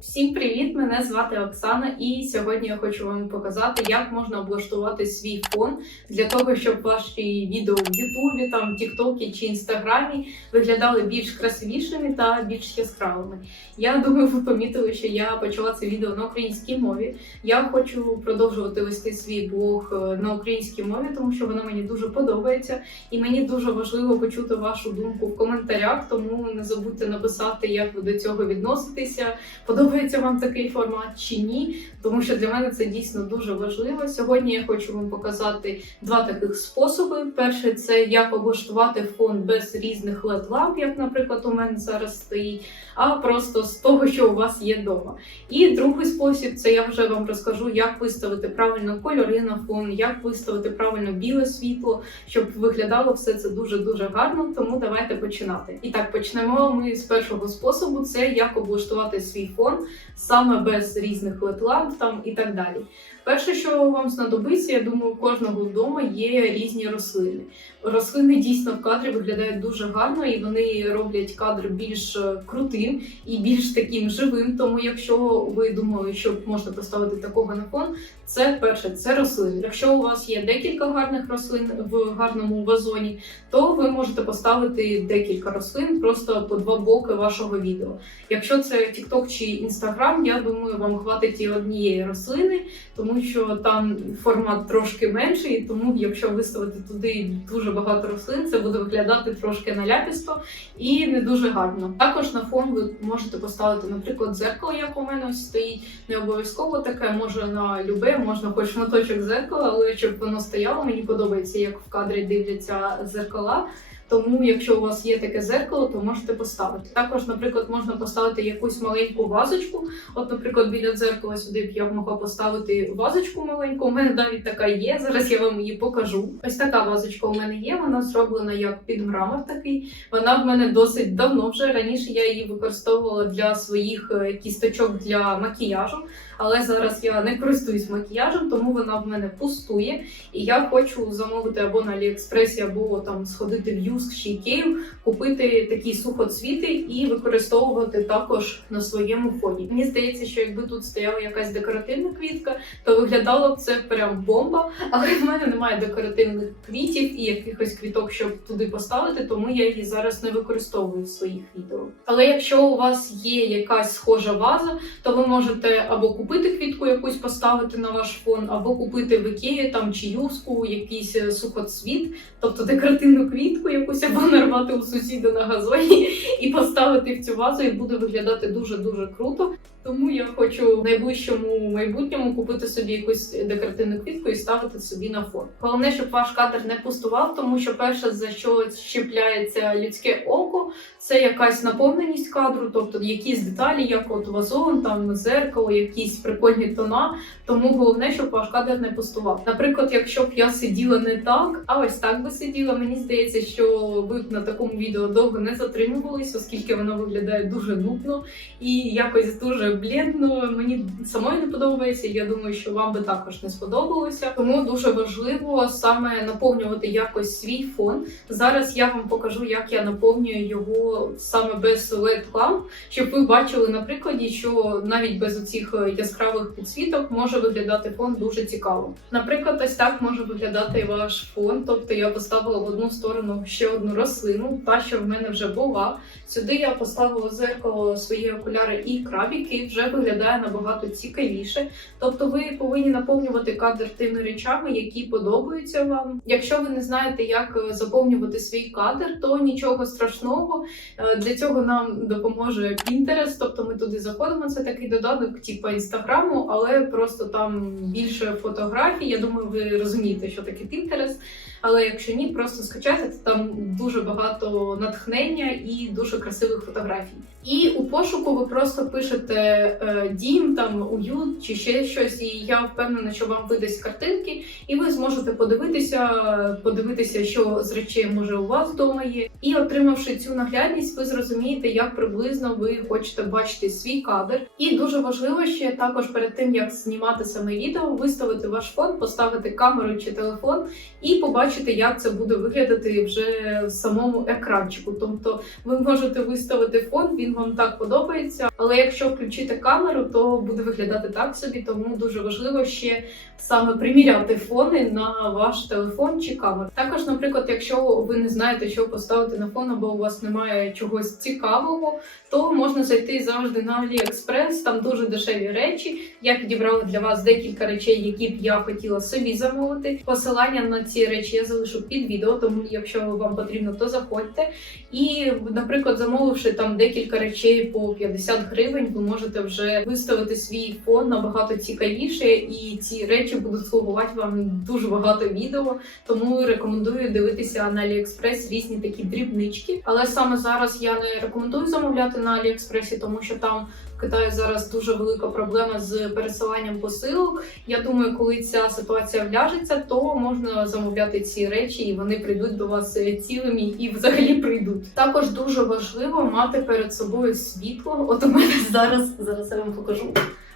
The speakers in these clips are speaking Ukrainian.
Всім привіт! Мене звати Оксана, і сьогодні я хочу вам показати, як можна облаштувати свій фон для того, щоб ваші відео в Ютубі, там Тіктокі чи Інстаграмі виглядали більш красивішими та більш яскравими. Я думаю, ви помітили, що я почала це відео на українській мові. Я хочу продовжувати вести свій блог е, на українській мові, тому що воно мені дуже подобається, і мені дуже важливо почути вашу думку в коментарях. Тому не забудьте написати, як ви до цього відноситеся. Подобається вам такий формат чи ні? Тому що для мене це дійсно дуже важливо. Сьогодні я хочу вам показати два таких способи. Перший це як облаштувати фон без різних led ламп, як, наприклад, у мене зараз стоїть, а просто з того, що у вас є вдома. І другий спосіб це я вже вам розкажу, як виставити правильно кольори на фон, як виставити правильно біле світло, щоб виглядало все це дуже дуже гарно. Тому давайте починати. І так почнемо ми з першого способу: це як облаштувати свій фон саме без різних лет-ламп там і так далі. Перше, що вам знадобиться, я думаю, у кожного вдома є різні рослини. Рослини дійсно в кадрі виглядають дуже гарно, і вони роблять кадр більш е, крутим і більш таким живим. Тому, якщо ви думали, що можна поставити такого на фон, це перше, це рослини. Якщо у вас є декілька гарних рослин в гарному вазоні, то ви можете поставити декілька рослин просто по два боки вашого відео. Якщо це TikTok чи Instagram, я думаю, вам хватить і однієї рослини, тому що там формат трошки менший, і тому якщо виставити туди дуже багато рослин, це буде виглядати трошки наляпісто і не дуже гарно. Також на фон ви можете поставити, наприклад, дзеркало, як у мене ось стоїть. Не обов'язково таке, може на любе, можна хоч шматочок дзеркала, але щоб воно стояло, мені подобається, як в кадрі дивляться зеркала. Тому, якщо у вас є таке зеркало, то можете поставити. Також, наприклад, можна поставити якусь маленьку вазочку. От, наприклад, біля дзеркала сюди б я могла поставити вазочку маленьку. У мене навіть така є. Зараз я вам її покажу. Ось така вазочка у мене є. Вона зроблена як під мрамор такий. Вона в мене досить давно вже. Раніше я її використовувала для своїх е, кісточок для макіяжу. Але зараз я не користуюсь макіяжем, тому вона в мене пустує. І я хочу замовити або на Аліекспресі, або там сходити в Юск чи Київ, купити такі сухоцвіти і використовувати також на своєму фоні. Мені здається, що якби тут стояла якась декоративна квітка, то виглядало б це прям бомба. Але в мене немає декоративних квітів і якихось квіток, щоб туди поставити, тому я її зараз не використовую в своїх відео. Але якщо у вас є якась схожа ваза, то ви можете або купити квітку якусь поставити на ваш фон, або купити в Ікеї там чи юску якийсь е, сухоцвіт, тобто декоративну квітку якусь або нарвати у сусіда на газоні і поставити в цю вазу, і буде виглядати дуже дуже круто. Тому я хочу в найближчому майбутньому купити собі якусь декоративну квітку і ставити собі на фон. Головне, щоб ваш кадр не пустував, тому що перше за що щепляється людське око, це якась наповненість кадру, тобто якісь деталі, як от вазон, там зеркало, якісь прикольні тона. Тому головне, щоб ваш кадр не пустував. Наприклад, якщо б я сиділа не так, а ось так би сиділа, мені здається, що ви б на такому відео довго не затримувались, оскільки воно виглядає дуже нудно і якось дуже блідно. Мені самої не подобається. Я думаю, що вам би також не сподобалося. Тому дуже важливо саме наповнювати якось свій фон. Зараз я вам покажу, як я наповнюю його саме без led ламп, щоб ви бачили на прикладі, що навіть без оцих яскравих підсвіток може виглядати фон дуже цікаво. Наприклад, ось так може виглядати ваш фон. Тобто я поставила в одну сторону ще одну рослину, та що в мене вже була. Сюди я поставила зеркало свої окуляри і крабік, і вже виглядає набагато цікавіше. Тобто, ви повинні наповнювати кадр тими речами, які подобаються вам. Якщо ви не знаєте, як е, заповнювати свій кадр, то нічого страшного. Е, Для цього нам допоможе Pinterest, тобто ми туди заходимо. Це такий додаток, типу інстаграму, але просто там більше фотографій. Я думаю, ви розумієте, що таке Pinterest. Але якщо ні, просто скачайте там дуже багато натхнення і дуже красивих фотографій. І у пошуку ви просто пишете е, дім, там уют чи ще щось, і я впевнена, що вам видасть картинки, і ви зможете подивитися, подивитися, що з речей може у вас вдома є. І отримавши цю наглядність, ви зрозумієте, як приблизно ви хочете бачити свій кадр. І дуже важливо ще також перед тим як знімати саме відео, виставити ваш фон, поставити камеру чи телефон і побачити побачити, як це буде виглядати вже в самому екранчику. Тобто ви можете виставити фон, він вам так подобається. Але якщо включити камеру, то буде виглядати так собі. Тому дуже важливо ще саме приміряти фони на ваш телефон чи камеру. Також, наприклад, якщо ви не знаєте, що поставити на фон, або у вас немає чогось цікавого, то можна зайти завжди на AliExpress, там дуже дешеві речі. Я підібрала для вас декілька речей, які б я хотіла собі замовити. Посилання на ці речі я залишу під відео, тому якщо вам потрібно, то заходьте. І, наприклад, замовивши там декілька речей по 50 гривень, ви можете вже виставити свій фон набагато цікавіше, і ці речі будуть слугувати вам дуже багато відео. Тому рекомендую дивитися на AliExpress різні такі дрібнички. Але саме зараз я не рекомендую замовляти на AliExpress, тому що там в Китаї зараз дуже велика проблема з пересиланням посилок. Я думаю, коли ця ситуація вляжеться, то можна замовляти ці речі, і вони прийдуть до вас е, цілими і взагалі прийдуть. Також дуже важливо мати перед собою світло. От у мене зараз зараз я вам покажу.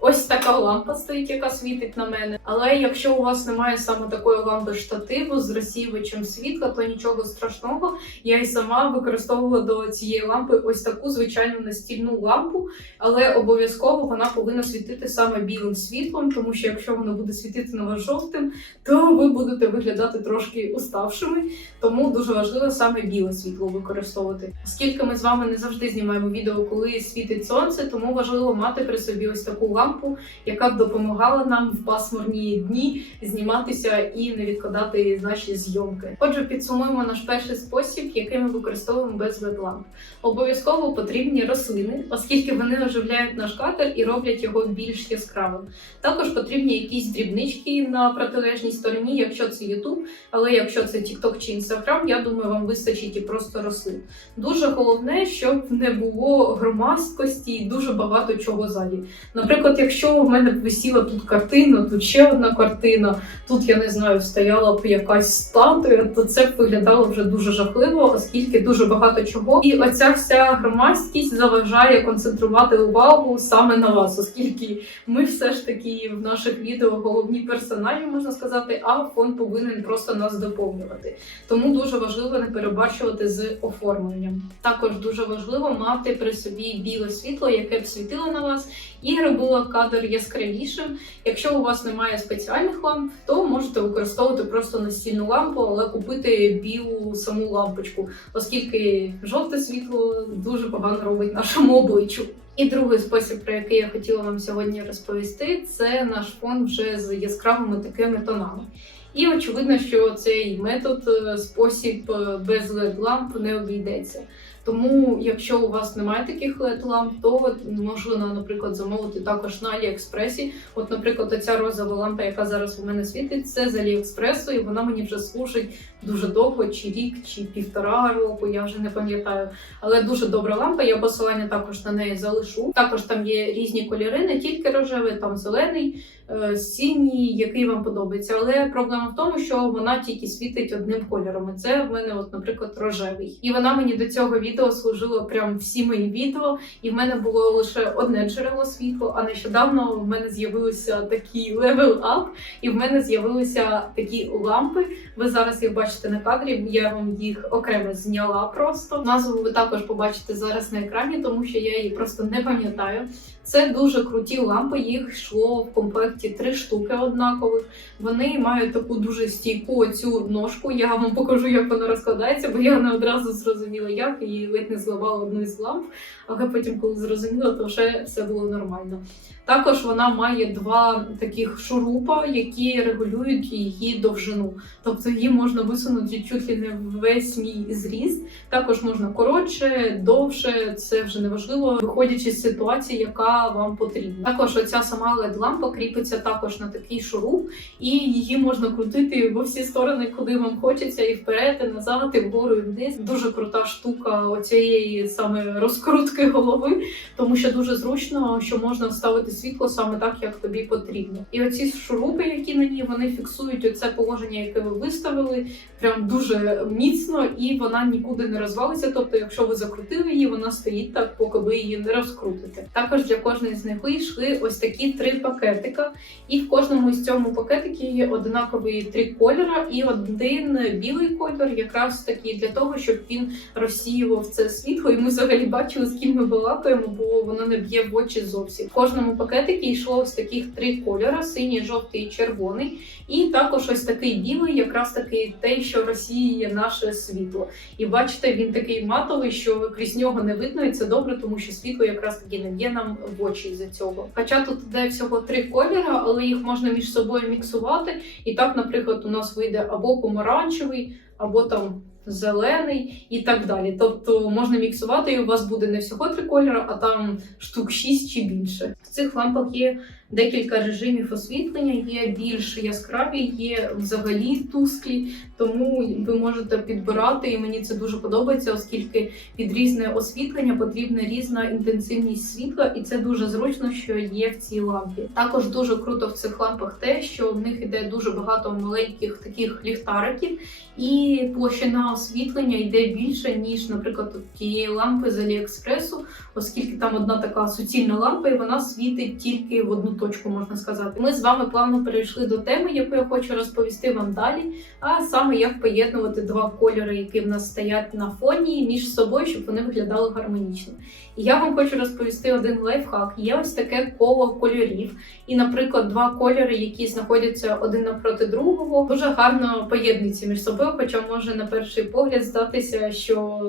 Ось така лампа стоїть, яка світить на мене. Але якщо у вас немає саме такої лампи штативу з розсіювачем світла, то нічого страшного. Я і сама використовувала до цієї лампи ось таку звичайну настільну лампу, але обов'язково вона повинна світити саме білим світлом, тому що якщо вона буде світити на вас жовтим, то ви будете виглядати трошки уставшими. Тому дуже важливо саме біле світло використовувати. Оскільки ми з вами не завжди знімаємо відео, коли світить сонце, тому важливо мати при собі ось таку лампу, яка б допомагала нам в пасмурні дні зніматися і не відкладати наші зйомки. Отже, підсумуємо наш перший спосіб, який ми використовуємо без LED-ламп. Обов'язково потрібні рослини, оскільки вони оживляють наш кадр і роблять його більш яскравим. Також потрібні якісь дрібнички на протилежній стороні, якщо це YouTube, але якщо це TikTok чи Instagram, я думаю, вам вистачить і просто рослин. Дуже головне, щоб не було громадськості і дуже багато чого ззаді. Наприклад, якщо в мене висіла тут картина, тут ще одна картина, тут я не знаю, стояла б якась статуя, то це б виглядало вже дуже жахливо, оскільки дуже багато чого. І оця вся громадськість заважає концентрувати увагу саме на вас, оскільки ми все ж таки в наших відео головні персонажі, можна сказати, а фон повинен просто нас доповнювати. Тому дуже важливо не перебарщувати з оформленням. Також дуже важливо мати при собі біле світло, яке б світило на вас, і робило кадр яскравішим. Якщо у вас немає спеціальних ламп, то можете використовувати просто настільну лампу, але купити білу саму лампочку, оскільки жовте світло дуже погано робить нашому обличчю. І другий спосіб, про який я хотіла вам сьогодні розповісти, це наш фон вже з яскравими такими тонами. І очевидно, що цей метод, е, спосіб е, без led ламп не обійдеться. Тому, якщо у вас немає таких led ламп, то можна, наприклад, замовити також на Аліекспресі. От, наприклад, оця розова лампа, яка зараз у мене світить, це з Аліекспресу, і вона мені вже служить дуже довго, чи рік, чи півтора року, я вже не пам'ятаю. Але дуже добра лампа. Я посилання також на неї залишу. Також там є різні кольори, не тільки рожевий, там зелений, е, синій, який вам подобається. Але проблема в тому, що вона тільки світить одним кольором. І це в мене, от, наприклад, рожевий. І вона мені до цього відео служила прям всі мої відео. І в мене було лише одне джерело світла. А нещодавно в мене з'явилися такі левел ап, і в мене з'явилися такі лампи. Ви зараз їх бачите на кадрі. Я вам їх окремо зняла просто. Назву ви також побачите зараз на екрані, тому що я її просто не пам'ятаю. Це дуже круті лампи. Їх йшло в комплекті три штуки однакових. Вони мають таку дуже стійку оцю ножку. Я вам покажу, як вона розкладається, бо я не одразу зрозуміла, як і ледь не зламала одну із ламп. Але потім, коли зрозуміла, то вже все було нормально. Також вона має два таких шурупа, які регулюють її довжину. Тобто її можна висунути чуть ли не весь мій зріст. Також можна коротше, довше, це вже не важливо, виходячи з ситуації, яка вам потрібна. Також оця сама led лампа кріпиться також на такий шуруп, і її можна крутити во всі сторони, куди вам хочеться, і вперед, і назад, і вгору, і вниз. Дуже крута штука оцієї саме розкрутки голови, тому що дуже зручно, що можна вставити світло саме так, як тобі потрібно. І оці шурупи, які на ній, вони фіксують оце положення, яке ви виставили, прям дуже міцно, і вона нікуди не розвалиться. Тобто, якщо ви закрутили її, вона стоїть так, поки ви її не розкрутите. Також для кожної з них вийшли ось такі три пакетика. І в кожному з цьому пакетикі є однакові три кольори і один білий кольор, якраз таки для того, щоб він розсіював це світло. І ми взагалі бачили, з ким ми балакаємо, бо воно не б'є в очі зовсім. В кожному пакетикі йшло ось таких три кольори: синій, жовтий і червоний. І також ось такий білий, якраз таки те, що розсіює наше світло. І бачите, він такий матовий, що крізь нього не видно, і це добре, тому що світло якраз таки не б'є нам в з-за цього. Хоча тут йде всього три кольори, але їх можна між собою міксувати. І так, наприклад, у нас вийде або помаранчевий, або там. Зелений і так далі. Тобто можна міксувати, і у вас буде не всього три кольори, а там штук 6 чи більше. Цих лампах є декілька режимів освітлення, є більш яскраві, є взагалі тусклі, тому ви можете підбирати, і мені це дуже подобається, оскільки під різне освітлення потрібна різна інтенсивність світла, і це дуже зручно, що є в цій лампі. Також дуже круто в цих лампах те, що в них іде дуже багато маленьких таких ліхтариків, і площина освітлення йде більше, ніж, наприклад, тієї лампи з Аліекспресу, оскільки там одна така суцільна лампа, і вона світить тільки в одну точку, можна сказати. Ми з вами плавно перейшли до теми, яку я хочу розповісти вам далі. А саме як поєднувати два кольори, які в нас стоять на фоні між собою, щоб вони виглядали гармонічно. І я вам хочу розповісти один лайфхак. Є ось таке коло кольорів, і, наприклад, два кольори, які знаходяться один напроти другого, дуже гарно поєднуються між собою. Хоча може на перший погляд здатися, що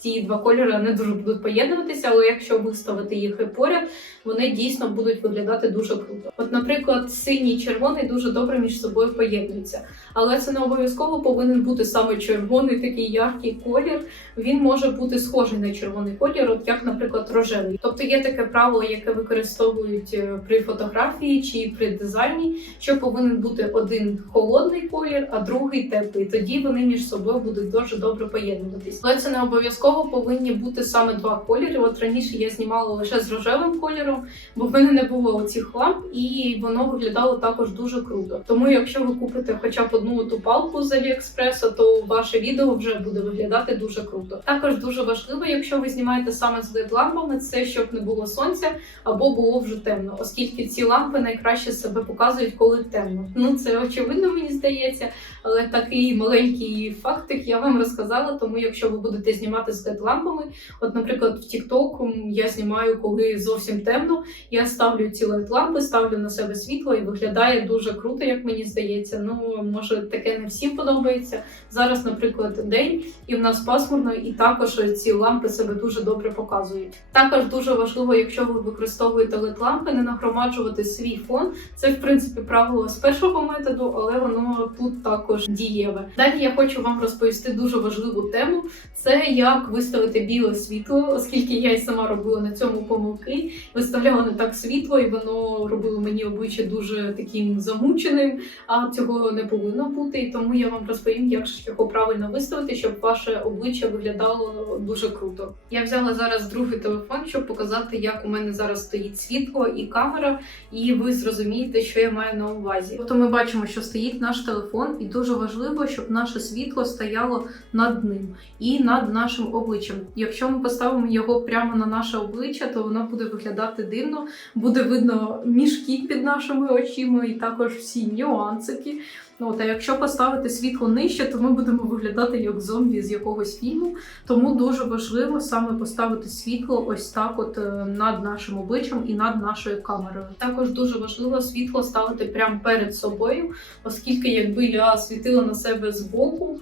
ці два кольори не дуже будуть поєднуватися, але якщо виставити їх поряд, вони дійсно будуть виглядати дуже круто. От, наприклад, синій і червоний дуже добре між собою поєднуються. Але це не обов'язково повинен бути саме червоний такий яркий колір. Він може бути схожий на червоний колір, от як, наприклад, рожевий. Тобто є таке правило, яке використовують е, при фотографії чи при дизайні, що повинен бути один холодний колір, а другий теплий. Тоді вони між собою будуть дуже добре поєднуватись. Але це не обов'язково повинні бути саме два кольори. От раніше я знімала лише з рожевим кольором, бо в мене не було цих ламп, і воно виглядало також дуже круто. Тому, якщо ви купите хоча б одну ту палку з Аліекспреса, то ваше відео вже буде виглядати дуже круто. Також дуже важливо, якщо ви знімаєте саме з led лампами, це щоб не було сонця або було вже темно, оскільки ці лампи найкраще себе показують, коли темно. Ну це очевидно, мені здається. Але такий маленький фактик я вам розказала. Тому, якщо ви будете знімати з led лампами, от, наприклад, в TikTok я знімаю, коли зовсім темно. Я ставлю ці led лампи, ставлю на себе світло і виглядає дуже круто, як мені здається. Ну може таке не всім подобається. Зараз, наприклад, день, і в нас пасмурно, і також ці лампи себе дуже добре показують. Також дуже важливо, якщо ви використовуєте led лампи, не нагромаджувати свій фон. Це в принципі правило з першого методу, але воно тут також дієве. Далі я хочу вам розповісти дуже важливу тему: це як виставити біле світло, оскільки я й сама робила на цьому помилки, виставляла не так світло, і воно робило мені обличчя дуже таким замученим. А цього не повинно бути. І тому я вам розповім, як його правильно виставити, щоб ваше обличчя виглядало дуже круто. Я взяла зараз другий телефон, щоб показати, як у мене зараз стоїть світло і камера, і ви зрозумієте, що я маю на увазі. Тобто ми бачимо, що стоїть наш телефон, і дуже важливо, щоб наше світло стояло над ним і над нашим обличчям. Якщо ми поставимо його прямо на наше обличчя, то воно буде виглядати дивно, буде видно мішки під нашими очима, і також всі нюансики. От, а якщо поставити світло нижче, то ми будемо виглядати як зомбі з якогось фільму. Тому дуже важливо саме поставити світло ось так, от е, над нашим обличчям і над нашою камерою. Також дуже важливо світло ставити прямо перед собою, оскільки якби я світила на себе збоку.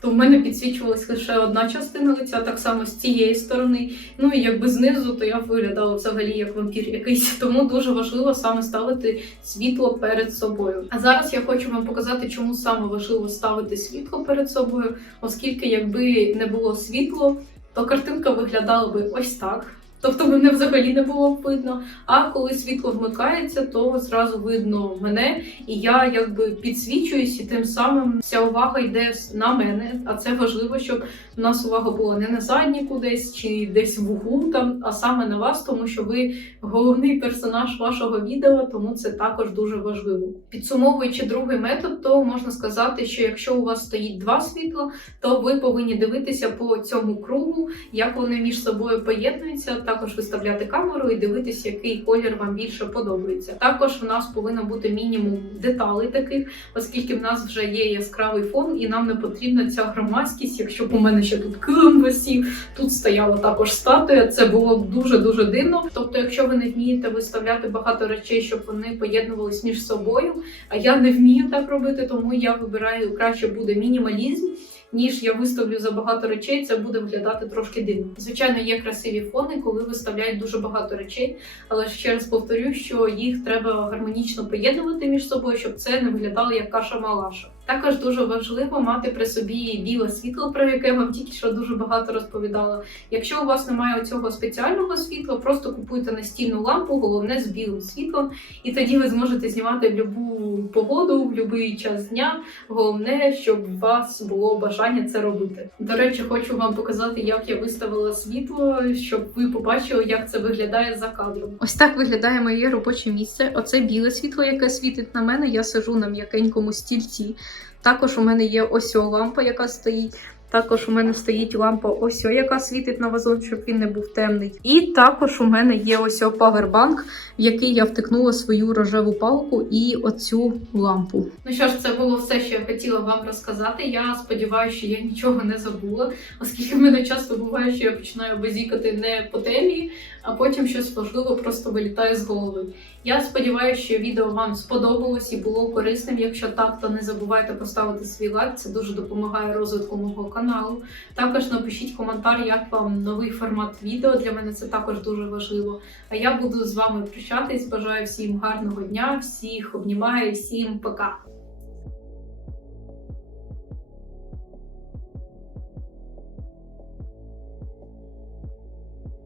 То в мене підсвічувалась лише одна частина лиця, так само з цієї сторони. Ну і якби знизу, то я виглядала взагалі як вампір якийсь. Тому дуже важливо саме ставити світло перед собою. А зараз я хочу вам показати, чому саме важливо ставити світло перед собою, оскільки якби не було світло, то картинка виглядала би ось так. Тобто мене взагалі не було видно. А коли світло вмикається, то зразу видно мене, і я якби підсвічуюсь, і тим самим вся увага йде на мене. А це важливо, щоб у нас увага була не на задніку десь чи десь в углу там, а саме на вас, тому що ви головний персонаж вашого відео, тому це також дуже важливо. Підсумовуючи другий метод, то можна сказати, що якщо у вас стоїть два світла, то ви повинні дивитися по цьому кругу, як вони між собою поєднуються. Також виставляти камеру і дивитися, який колір вам більше подобається. Також в нас повинно бути мінімум деталей таких, оскільки в нас вже є яскравий фон, і нам не потрібна ця громадськість. Якщо б у мене ще тут килим висів, тут стояла також статуя. Це було б дуже дуже дивно. Тобто, якщо ви не вмієте виставляти багато речей, щоб вони поєднувались між собою, а я не вмію так робити, тому я вибираю краще буде мінімалізм. Ніж я виставлю за багато речей, це буде виглядати трошки дивно. Звичайно, є красиві фони, коли виставляють дуже багато речей, але ще раз повторю, що їх треба гармонічно поєднувати між собою, щоб це не виглядало як каша-малаша. Також дуже важливо мати при собі біле світло, про яке я вам тільки що дуже багато розповідала. Якщо у вас немає цього спеціального світла, просто купуйте настільну лампу, головне з білим світлом, і тоді ви зможете знімати в будь-яку погоду, в будь-який час дня. Головне, щоб у вас було бажання це робити. До речі, хочу вам показати, як я виставила світло, щоб ви побачили, як це виглядає за кадром. Ось так виглядає моє робоче місце. Оце біле світло, яке світить на мене. Я сижу на м'якенькому стільці. Також у мене є ось ця лампа, яка стоїть. Також у мене стоїть лампа ось яка світить на вазон, щоб він не був темний. І також у мене є ось павербанк, в який я втикнула свою рожеву палку і оцю лампу. Ну що ж, це було все, що я хотіла вам розказати. Я сподіваюся, що я нічого не забула, оскільки в мене часто буває, що я починаю базікати не по темі, а потім щось важливе просто вилітає з голови. Я сподіваюся, що відео вам сподобалось і було корисним. Якщо так, то не забувайте поставити свій лайк. Це дуже допомагає розвитку мого каналу. Також напишіть коментар, як вам новий формат відео. Для мене це також дуже важливо. А я буду з вами прощатись. Бажаю всім гарного дня, всіх обнімаю, всім пока.